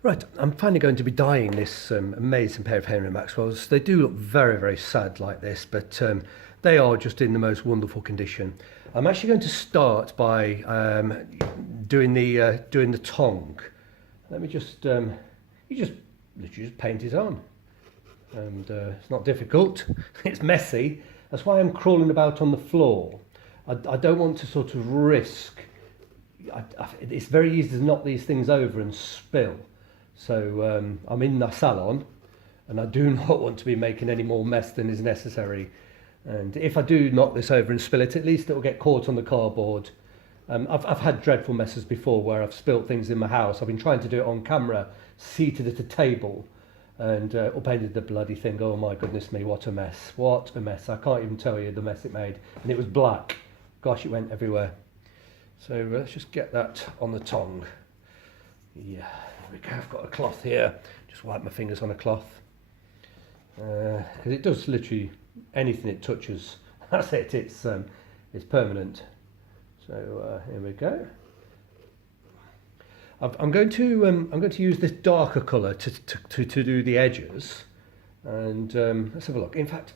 Right, I'm finally going to be dyeing this amazing pair of Henry Maxwells. They do look very, very sad like this, but they are just in the most wonderful condition. I'm actually going to start by doing the tongue. Let me just you just literally just paint it on, and it's not difficult. It's messy. That's why I'm crawling about on the floor. I don't want to sort of risk. It's very easy to knock these things over and spill. So I'm in the salon and I do not want to be making any more mess than is necessary. And if I do knock this over and spill it, at least it will get caught on the cardboard. I've had dreadful messes before where I've spilt things in my house. I've been trying to do it on camera, seated at a table, and upended the bloody thing. Oh my goodness me, what a mess. What a mess. I can't even tell you the mess it made. And it was black. Gosh, it went everywhere. So let's just get that on the tongue. Yeah, there we go. I've got a cloth here. Just wipe my fingers on a cloth. Because it does literally anything it touches. That's it. It's permanent. So here we go. I'm going to use this darker colour to do the edges. And let's have a look. In fact,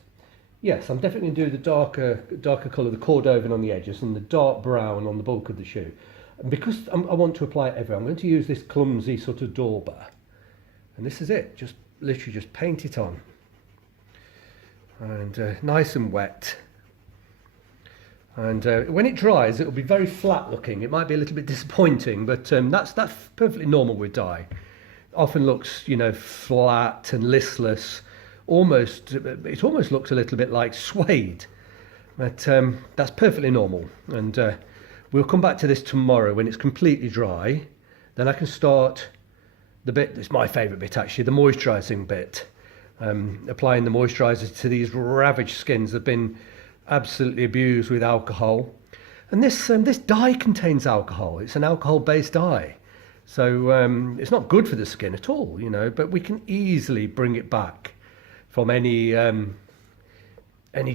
yes, I'm definitely going to do the darker colour, the Cordovan on the edges, and the dark brown on the bulk of the shoe. And because I want to apply it everywhere, I'm going to use this clumsy sort of dauber. And this is it. Just literally just paint it on. And nice and wet. And when it dries, it will be very flat looking. It might be a little bit disappointing, but that's perfectly normal with dye. Often looks, you know, flat and listless. It almost looks a little bit like suede, but that's perfectly normal. And we'll come back to this tomorrow when it's completely dry. Then I can start the bit that's my favourite bit actually, the moisturising bit. Applying the moisturiser to these ravaged skins that have been absolutely abused with alcohol. And this dye contains alcohol. It's an alcohol-based dye. So it's not good for the skin at all, you know, but we can easily bring it back from any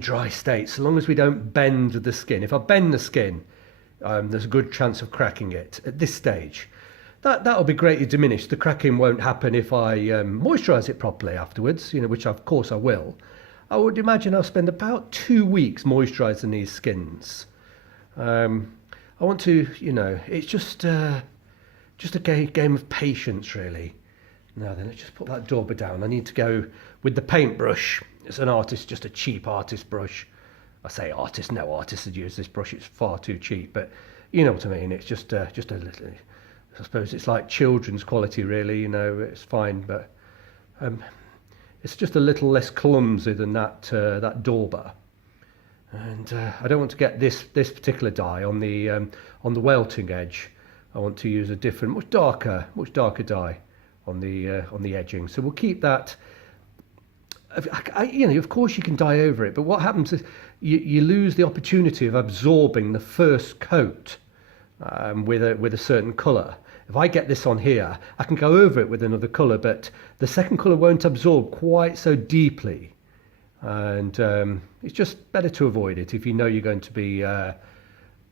dry state, so long as we don't bend the skin. If I bend the skin, there's a good chance of cracking it at this stage. That'll be greatly diminished. The cracking won't happen if I moisturise it properly afterwards, you know, which of course I will. I would imagine I'll spend about 2 weeks moisturising these skins. I want to, you know, it's just a game of patience, really. Now then, let's just put that dauber down. I need to go with the paintbrush. It's an artist, just a cheap artist brush. I say artist, no artist would use this brush. It's far too cheap, but you know what I mean. It's just a little. I suppose it's like children's quality, really. You know, it's fine, but it's just a little less clumsy than that dauber. And I don't want to get this particular dye on the welting edge. I want to use a different, much darker dye on the edging. So we'll keep that. You know, of course you can dye over it, but what happens is you lose the opportunity of absorbing the first coat with a certain colour. If I get this on here, I can go over it with another colour, but the second colour won't absorb quite so deeply, and it's just better to avoid it if you know you're going to be.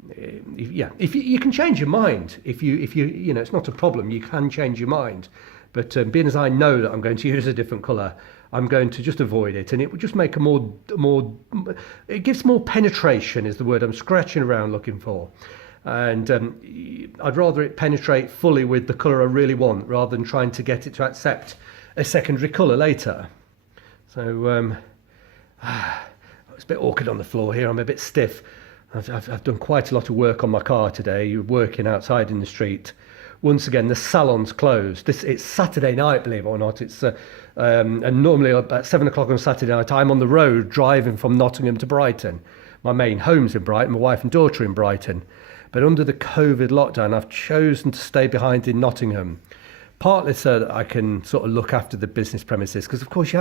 If you can change your mind, if you know, it's not a problem. You can change your mind, but being as I know that I'm going to use a different colour, I'm going to just avoid it, and it will just make a more. It gives more penetration, is the word I'm scratching around looking for. And I'd rather it penetrate fully with the colour I really want, rather than trying to get it to accept a secondary colour later. So it's a bit awkward on the floor here. I'm a bit stiff. I've done quite a lot of work on my car today. You're working outside in the street. Once again, the salon's closed. It's Saturday night, believe it or not. It's and normally at 7 o'clock on Saturday night, I'm on the road driving from Nottingham to Brighton. My main home's in Brighton. My wife and daughter are in Brighton. But under the COVID lockdown, I've chosen to stay behind in Nottingham, partly so that I can sort of look after the business premises. Because, of course,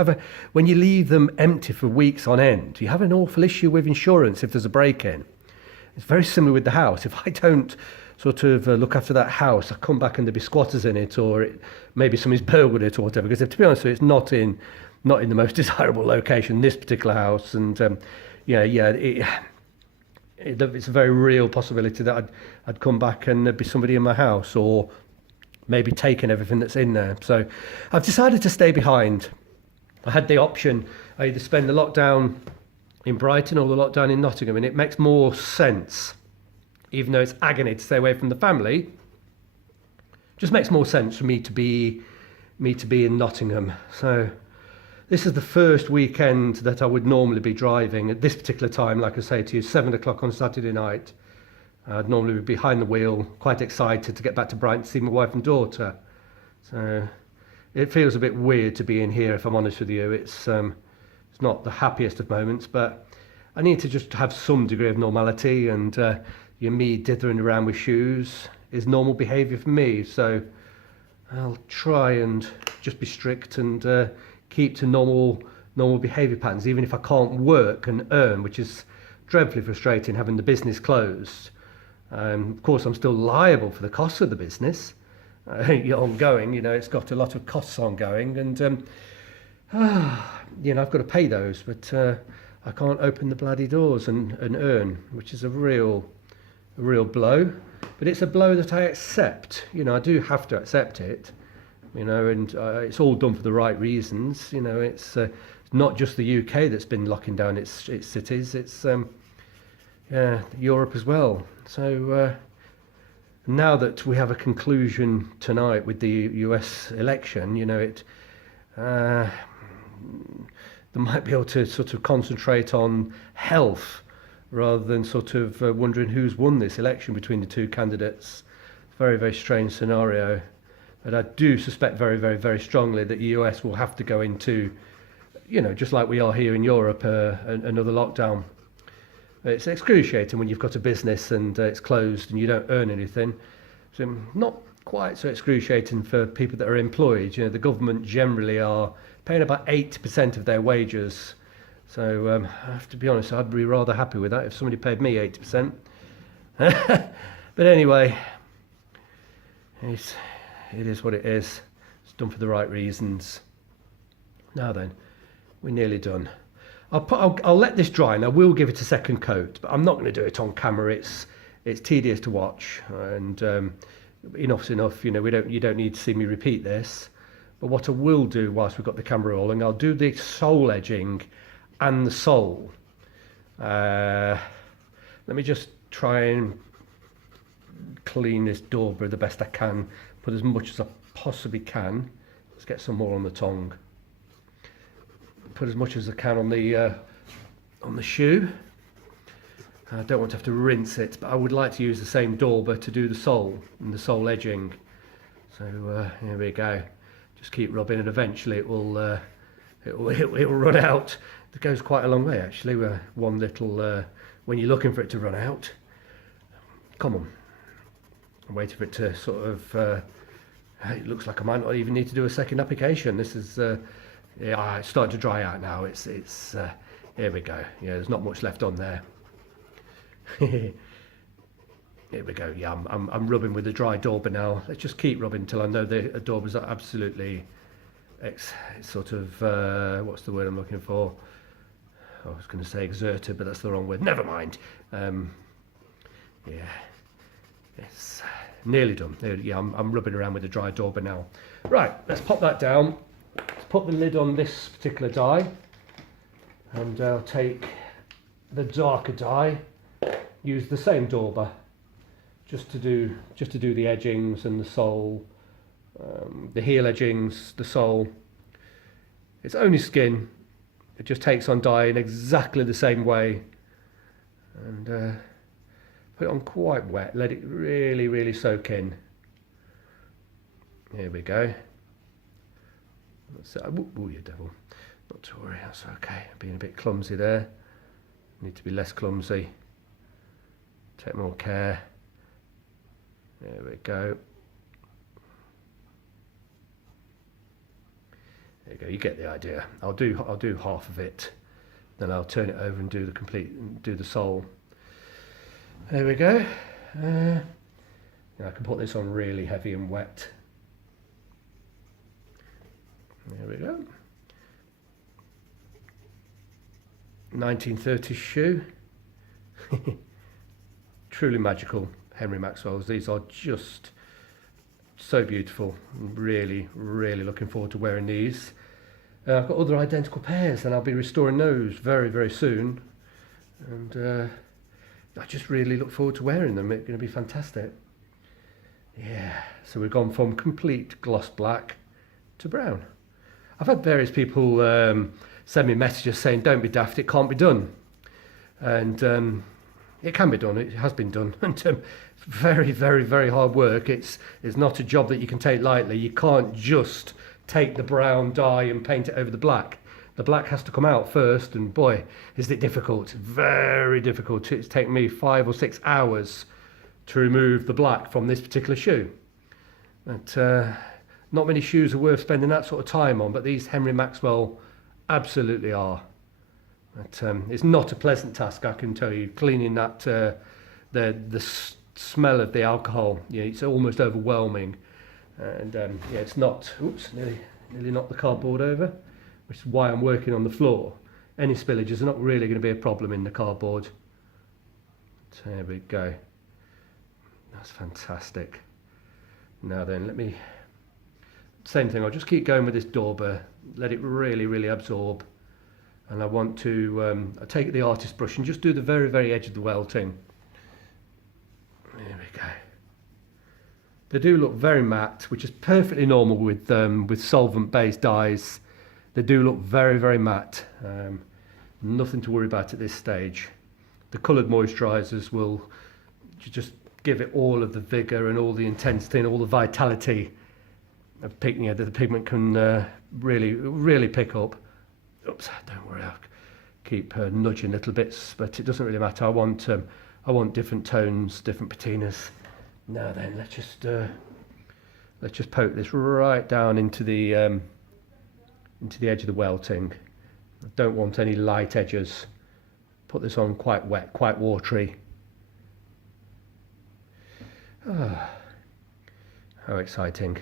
when you leave them empty for weeks on end, you have an awful issue with insurance if there's a break-in. It's very similar with the house. If I don't sort of look after that house, I come back and there'll be squatters in it, or maybe somebody's burgled it or whatever. Because to be honest with you, it's not in the most desirable location, this particular house. And it's a very real possibility that I'd come back and there'd be somebody in my house, or maybe taken everything that's in there. So I've decided to stay behind. I had the option, I either spend the lockdown in Brighton or the lockdown in Nottingham, and it makes more sense, even though it's agony to stay away from the family. Just makes more sense for me to be in Nottingham. So this is the first weekend that I would normally be driving at this particular time. Like I say to you, 7 o'clock on Saturday night. I'd normally be behind the wheel, quite excited to get back to Brighton to see my wife and daughter. So it feels a bit weird to be in here, if I'm honest with you. It's not the happiest of moments, but I need to just have some degree of normality, and me dithering around with shoes is normal behaviour for me. So I'll try and just be strict and keep to normal behaviour patterns, even if I can't work and earn, which is dreadfully frustrating having the business closed. Of course, I'm still liable for the costs of the business ongoing. It's got a lot of costs ongoing, and I've got to pay those, but I can't open the bloody doors and earn, which is a real blow. But it's a blow that I accept. I do have to accept it. And it's all done for the right reasons. It's not just the UK that's been locking down its cities. It's Europe as well. So now that we have a conclusion tonight with the US election, they might be able to sort of concentrate on health rather than sort of wondering who's won this election between the two candidates. Very, very strange scenario. But I do suspect very, very, very strongly that the US will have to go into, just like we are here in Europe, another lockdown. It's excruciating when you've got a business and it's closed and you don't earn anything. So not quite so excruciating for people that are employed. The government generally are paying about 80% of their wages. So I have to be honest, I'd be rather happy with that if somebody paid me 80%. But anyway, it is what it is. It's done for the right reasons. Now then, we're nearly done. I'll let this dry, and I will give it a second coat, but I'm not going to do it on camera. It's tedious to watch, and enough's enough. You don't need to see me repeat this. But what I will do whilst we've got the camera rolling, I'll do the sole edging and the sole. Let me just try and clean this dauber the best I can. Put as much as I possibly can. Let's get some more on the tongue. Put as much as I can on the shoe. I don't want to have to rinse it, but I would like to use the same dauber to do the sole and the sole edging. So here we go. Just keep rubbing, and eventually it will run out. It goes quite a long way actually. One little when you're looking for it to run out. Come on. I'm waiting for it to sort of. It looks like I might not even need to do a second application. This is. It's starting to dry out now. It's here we go. Yeah, there's not much left on there. Here we go. Yeah, I'm rubbing with the dry dauber now. Let's just keep rubbing until I know the daubers are absolutely sort of what's the word I'm looking for? I was going to say exerted, but that's the wrong word. Never mind. Yeah, it's nearly done. Yeah, I'm rubbing around with the dry dauber now. Right, let's pop that down. Let's put the lid on this particular die, and I'll take the darker die, use the same dauber just to do the edgings and the sole, the heel edgings, the sole. It's only skin. It just takes on dye in exactly the same way, and put it on quite wet. Let it really, really soak in. Here we go. Oh, you devil. Not to worry, that's okay. Being a bit clumsy there. Need to be less clumsy. Take more care. There we go. There you go, you get the idea. I'll do half of it, then I'll turn it over and do the sole. There we go. I can put this on really heavy and wet. There we go. 1930s shoe. Truly magical, Henry Maxwell's. These are just so beautiful. I'm really, really looking forward to wearing these. I've got other identical pairs and I'll be restoring those very, very soon. And I just really look forward to wearing them. It's going to be fantastic. Yeah, so we've gone from complete gloss black to brown. I've had various people send me messages saying, don't be daft, it can't be done. And it can be done, it has been done. And very, very, very hard work. It's not a job that you can take lightly. You can't just take the brown dye and paint it over the black. The black has to come out first, and boy, is it difficult. Very difficult. It's taken me 5 or 6 hours to remove the black from this particular shoe. But not many shoes are worth spending that sort of time on, but these Henry Maxwell absolutely are. But it's not a pleasant task, I can tell you, cleaning that, the smell of the alcohol. Yeah, it's almost overwhelming. And yeah, it's not, oops, nearly knocked the cardboard over, which is why I'm working on the floor. Any spillages are not really going to be a problem in the cardboard. So there we go. That's fantastic. Now then, let me, same thing, I'll just keep going with this dauber, let it really, really absorb. And I want to I take the artist brush and just do the very, very edge of the welting. There we go. They do look very matte, which is perfectly normal with solvent-based dyes. They do look very, very matte. Nothing to worry about at this stage. The coloured moisturisers will just give it all of the vigour and all the intensity and all the vitality of that the pigment can really, really pick up. Oops, don't worry, I'll keep nudging little bits, but it doesn't really matter. I want different tones, different patinas. Now then, let's just poke this right down into the edge of the welting. I don't want any light edges. Put this on quite wet, quite watery. Oh, how exciting!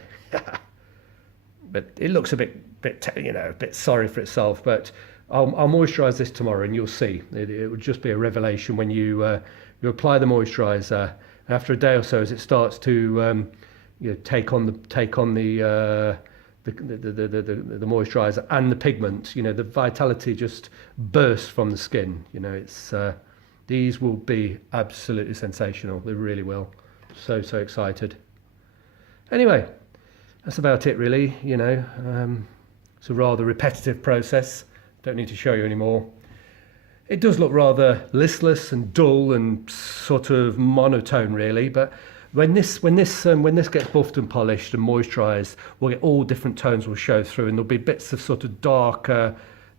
But it looks a bit sorry for itself. But I'll moisturise this tomorrow, and you'll see. It would just be a revelation when you apply the moisturiser. After a day or so, as it starts to take on the moisturiser and the pigment, the vitality just bursts from the skin. It's these will be absolutely sensational. They really will. So excited. Anyway, that's about it really. It's a rather repetitive process. Don't need to show you anymore. It does look rather listless and dull and sort of monotone really, but when this gets buffed and polished and moisturised, we'll get all different tones will show through, and there'll be bits of sort of darker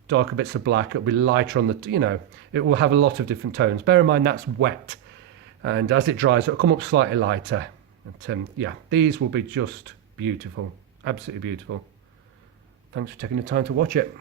bits of black. It'll be lighter on the, it will have a lot of different tones. Bear in mind that's wet, and as it dries, it'll come up slightly lighter. But yeah, these will be just beautiful, absolutely beautiful. Thanks for taking the time to watch it.